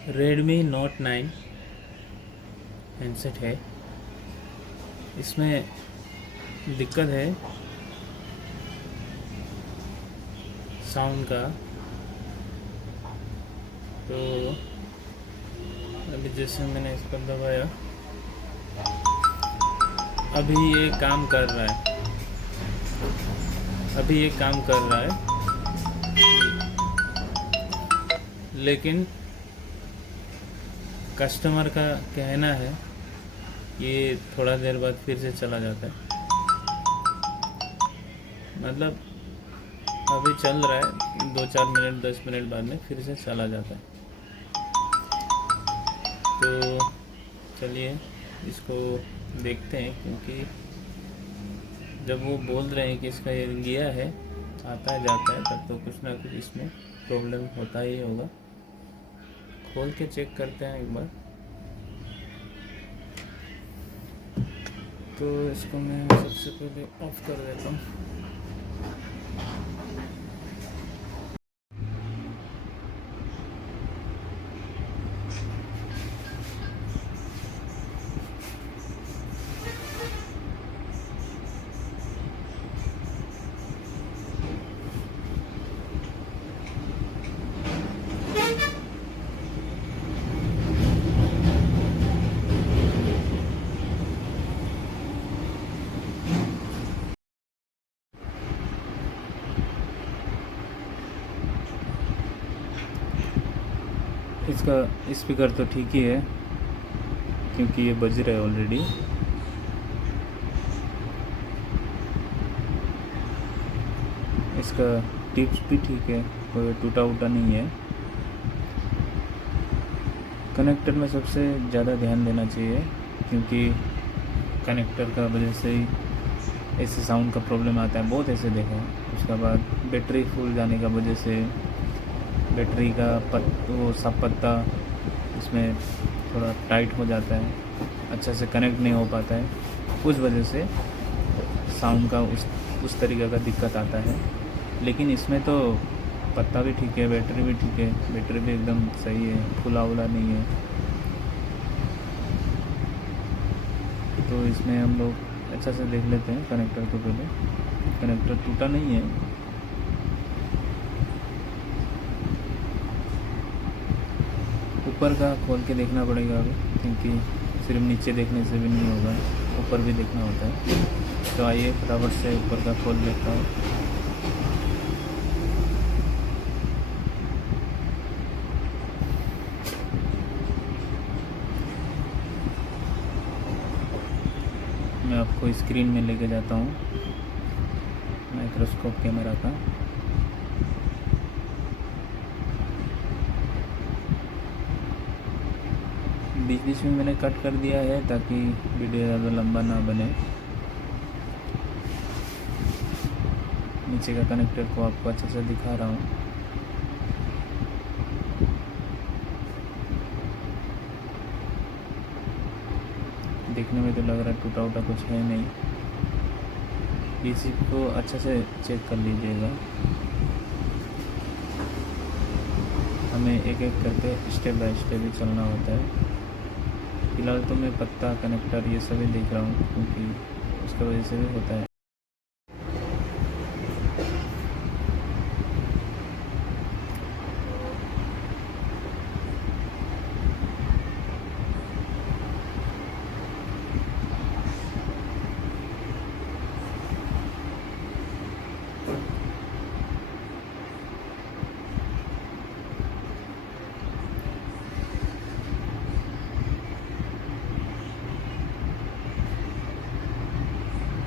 Redmi note 9 handset है। इसमें दिक्कत है साउंड का। तो अभी जैसे मैंने इस पर दबाया, अभी ये काम कर रहा है। लेकिन कस्टमर का कहना है ये थोड़ा देर बाद फिर से चला जाता है। मतलब अभी चल रहा है, 2-4 मिनट 10 मिनट बाद में फिर से चला जाता है। तो चलिए इसको देखते हैं, क्योंकि जब वो बोल रहे हैं कि इसका ये गया है, आता है जाता है, तब तो कुछ ना कुछ इसमें प्रॉब्लम होता ही होगा। खोल के चेक करते हैं एक बार। तो इसको मैं सबसे पहले ऑफ कर देता हूँ। इसका स्पीकर तो ठीक ही है, क्योंकि ये बज रहा है ऑलरेडी। इसका टिप्स भी ठीक है, कोई टूटा उटा नहीं है। कनेक्टर में सबसे ज़्यादा ध्यान देना चाहिए, क्योंकि कनेक्टर का वजह से ही ऐसे साउंड का प्रॉब्लम आता है। बहुत ऐसे देखा है। उसके बाद बैटरी फूल जाने का वजह से बैटरी का वो सब पत्ता इसमें थोड़ा टाइट हो जाता है, अच्छा से कनेक्ट नहीं हो पाता है। उस वजह से साउंड का उस तरीके का दिक्कत आता है। लेकिन इसमें तो पत्ता भी ठीक है, बैटरी भी ठीक है, बैटरी भी एकदम सही है, फूला उला नहीं है। तो इसमें हम लोग अच्छा से देख लेते हैं कनेक्टर को पहले। कनेक्टर टूटा नहीं है। ऊपर का खोल के देखना पड़ेगा अभी, क्योंकि सिर्फ नीचे देखने से भी नहीं होगा, ऊपर भी देखना होता है। तो आइए फटाफट से ऊपर का खोल लेता हूँ। मैं आपको स्क्रीन में लेके जाता हूँ माइक्रोस्कोप कैमरा का। बीच बीच में मैंने कट कर दिया है ताकि वीडियो ज़्यादा लंबा ना बने। नीचे का कनेक्टर को आपको अच्छे से दिखा रहा हूँ। देखने में तो लग रहा है टूटा उटा कुछ है नहीं। इसी को अच्छे से चेक कर लीजिएगा। हमें एक एक करके स्टेप बाय स्टेप ही चलना होता है। फिलहाल तो मैं पत्ता कनेक्टर ये सभी देख रहा हूँ, क्योंकि उसकी वजह से भी होता है।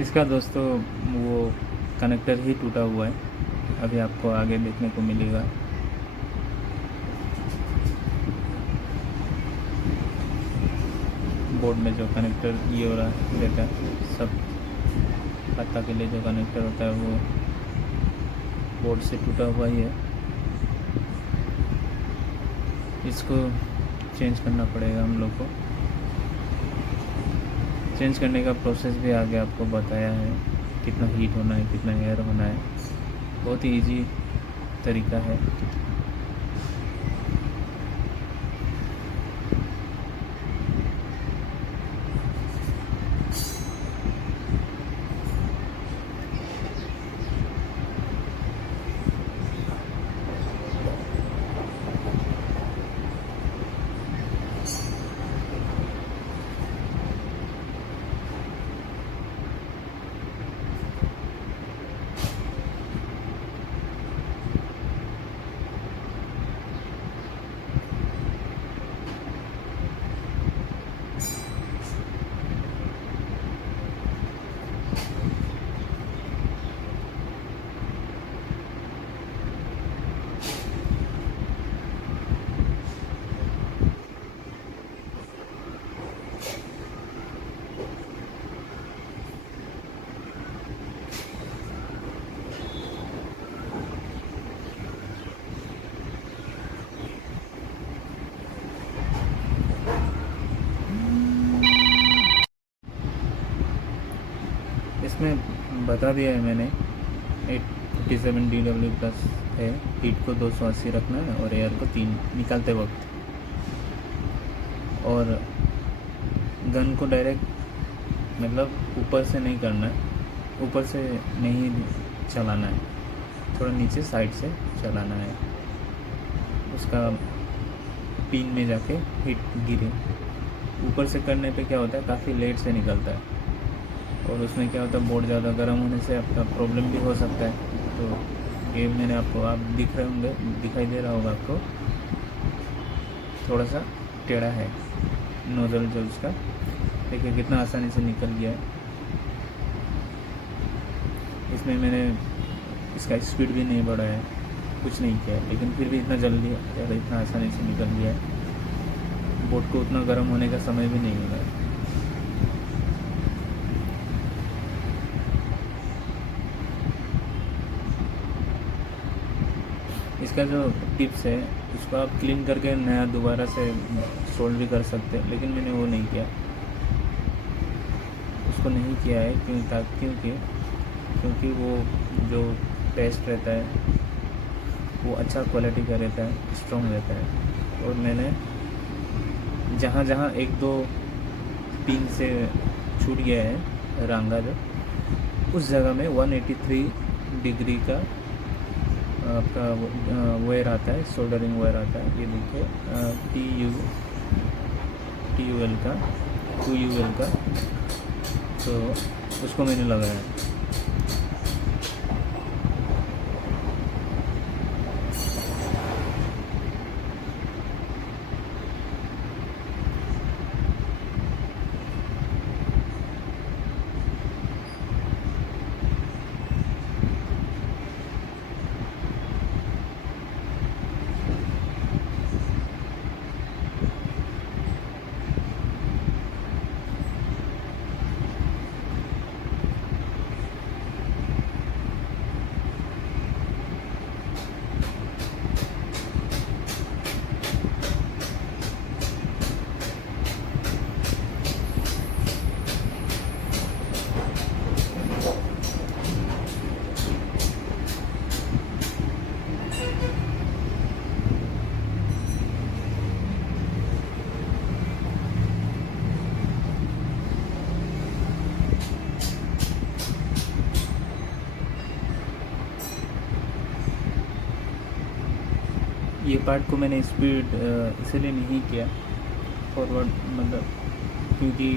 इसका दोस्तों वो कनेक्टर ही टूटा हुआ है। अभी आपको आगे देखने को मिलेगा। बोर्ड में जो कनेक्टर ये हो रहा है रहता है, सब पत्ता के लिए जो कनेक्टर होता है वो बोर्ड से टूटा हुआ ही है। इसको चेंज करना पड़ेगा हम लोग को। चेंज करने का प्रोसेस भी आगे आपको बताया है, कितना हीट होना है, कितना एयर होना है। बहुत ही इजी तरीका है। बता दिया है मैंने, 857 DW प्लस है। हीट को 280 रखना है और एयर को 3 निकालते वक्त। और गन को डायरेक्ट मतलब ऊपर से नहीं करना है, ऊपर से नहीं चलाना है, थोड़ा नीचे साइड से चलाना है। उसका पिन में जाके हिट गिरे। ऊपर से करने पे क्या होता है, काफ़ी लेट से निकलता है और उसमें क्या होता है, बोर्ड ज़्यादा गर्म होने से आपका प्रॉब्लम भी हो सकता है। तो ये मैंने आपको, आप दिख रहे होंगे, दिखाई दे रहा होगा आपको, थोड़ा सा टेढ़ा है नोज़ल जो उसका। देखिए कितना आसानी से निकल गया है। इसमें मैंने इसका स्पीड भी नहीं बढ़ाया है, कुछ नहीं किया है, लेकिन फिर भी इतना जल्दी इतना आसानी से निकल गया है। बोर्ड को उतना गर्म होने का समय भी नहीं मिला है। इसका जो टिप्स है उसको आप क्लीन करके नया दोबारा से सोल्ड भी कर सकते हैं, लेकिन मैंने वो नहीं किया, उसको नहीं किया है। क्योंकि वो जो पेस्ट रहता है वो अच्छा क्वालिटी का रहता है, स्ट्रॉन्ग रहता है। और मैंने जहाँ जहाँ एक दो पिन से छूट गया है रांगा जो, उस जगह में 183 डिग्री का आपका वायर आता है, सोल्डरिंग वायर आता है। ये देखिए TUL का 2UL का, तो उसको मैंने लगाया है। ये पार्ट को मैंने स्पीड इसलिए नहीं किया फॉरवर्ड, मतलब क्योंकि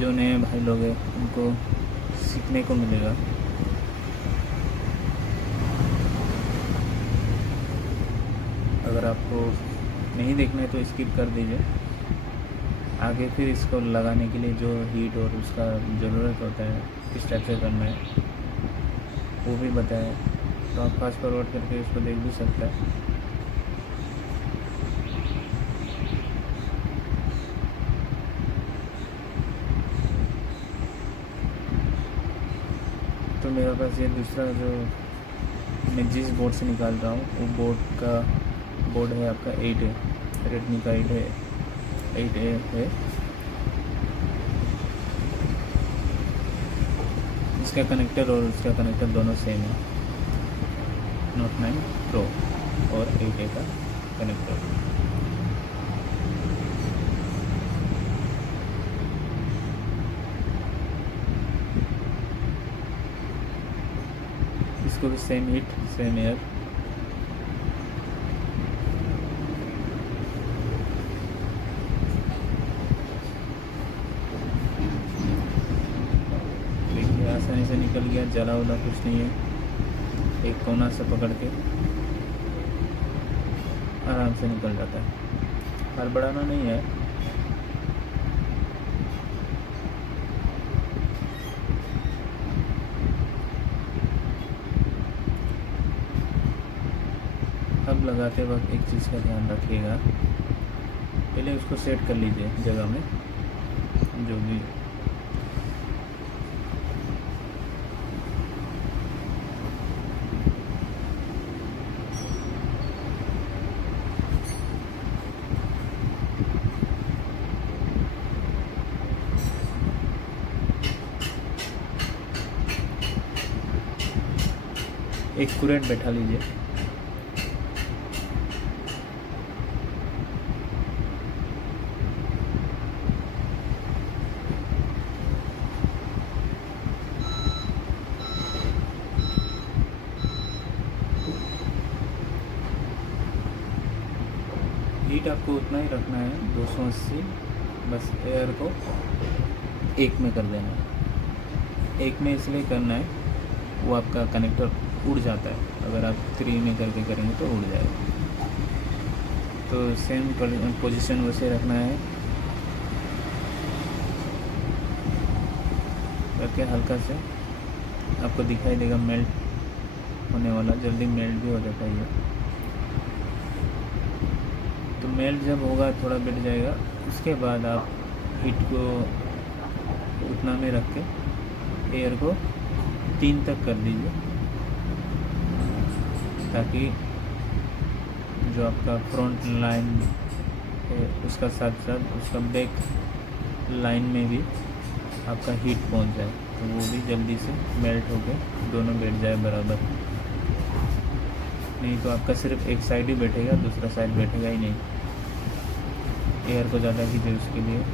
जो नए भाई लोग हैं उनको सीखने को मिलेगा। अगर आपको नहीं देखना है तो स्किप कर दीजिए। आगे फिर इसको लगाने के लिए जो हीट और उसका ज़रूरत होता है, किस टाइप से करना है, वो भी बताया, तो आप फास्ट फॉरवर्ड करके इसको देख भी सकता है। तो मेरे पास ये दूसरा जो मैं जिस बोर्ड से निकाल रहा हूँ वो बोर्ड है आपका 8A, रेडमी का 8A है। इसका कनेक्टर और उसका कनेक्टर दोनों सेम है, Note 9 Pro और 8A का कनेक्टर। इसको भी सेम हीट सेम एयर। देखिए आसानी से निकल गया, जला उला कुछ नहीं है। एक कोना से पकड़ के आराम से निकल जाता है, हड़बड़ाना नहीं है। अब लगाते वक्त एक चीज़ का ध्यान रखिएगा, पहले उसको सेट कर लीजिए जगह में जो भी। एक्यूरेट बैठा लीजिए। हीट आपको उतना ही रखना है 280, बस एयर को 1 में कर देना है। 1 में इसलिए करना है, वो आपका कनेक्टर उड़ जाता है, अगर आप 3 में करके करेंगे तो उड़ जाएगा। तो सेम पोजीशन वैसे रखना है, करके हल्का से आपको दिखाई देगा मेल्ट होने वाला, जल्दी मेल्ट भी हो जाता है ये। तो मेल्ट जब होगा थोड़ा बैठ जाएगा, उसके बाद आप हीट को उतना में रख के एयर को 3 तक कर दीजिए, ताकि जो आपका फ्रंट लाइन है उसका साथ साथ उसका बैक लाइन में भी आपका हीट पहुंच जाए, तो वो भी जल्दी से मेल्ट होके दोनों बैठ जाए बराबर। नहीं तो आपका सिर्फ एक साइड ही बैठेगा, दूसरा साइड बैठेगा ही नहीं। एयर को ज़्यादा कीजिए उसके लिए।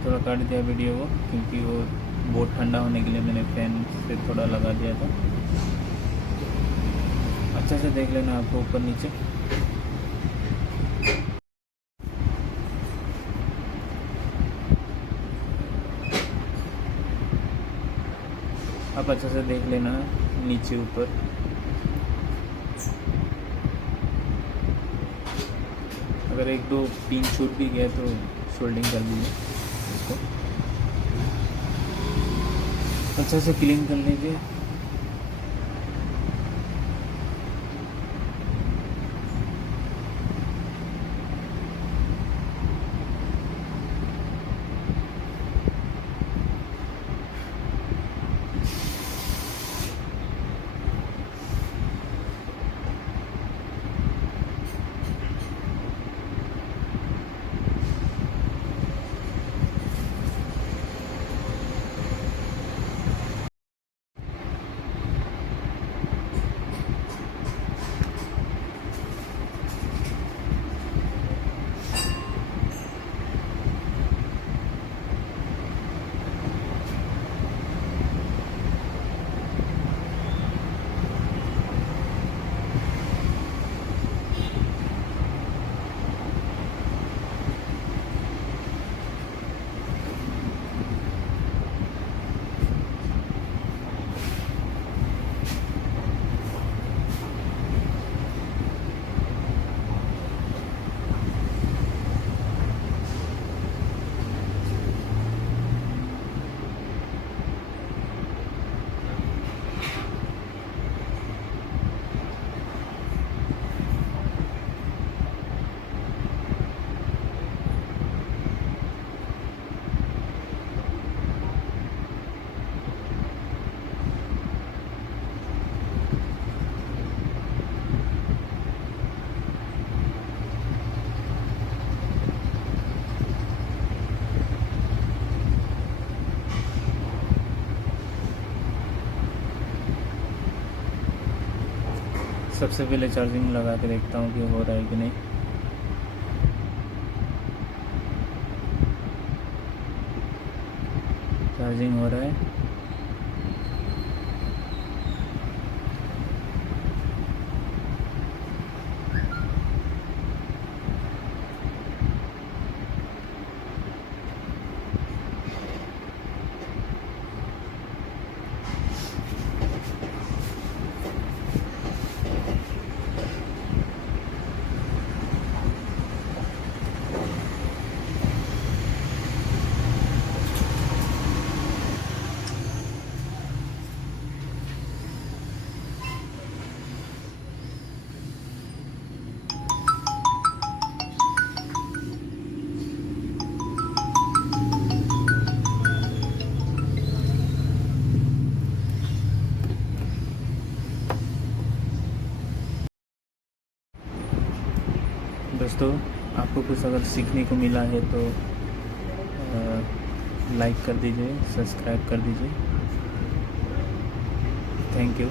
थोड़ा काट दिया वीडियो को, क्योंकि वो बहुत ठंडा होने के लिए मैंने फैन से थोड़ा लगा दिया था। अच्छा से देख लेना आपको ऊपर नीचे। आप अच्छा से देख लेना नीचे ऊपर। अगर 1-2 पिन छूट भी गया तो सोल्डिंग कर दीजिए इसको, अच्छा से क्लीन कर लीजिए। सबसे पहले चार्जिंग लगा के देखता हूँ कि हो रहा है कि नहीं। चार्जिंग हो रहा है। दोस्तों, आपको कुछ अगर सीखने को मिला है तो लाइक कर दीजिए, सब्सक्राइब कर दीजिए। Thank you.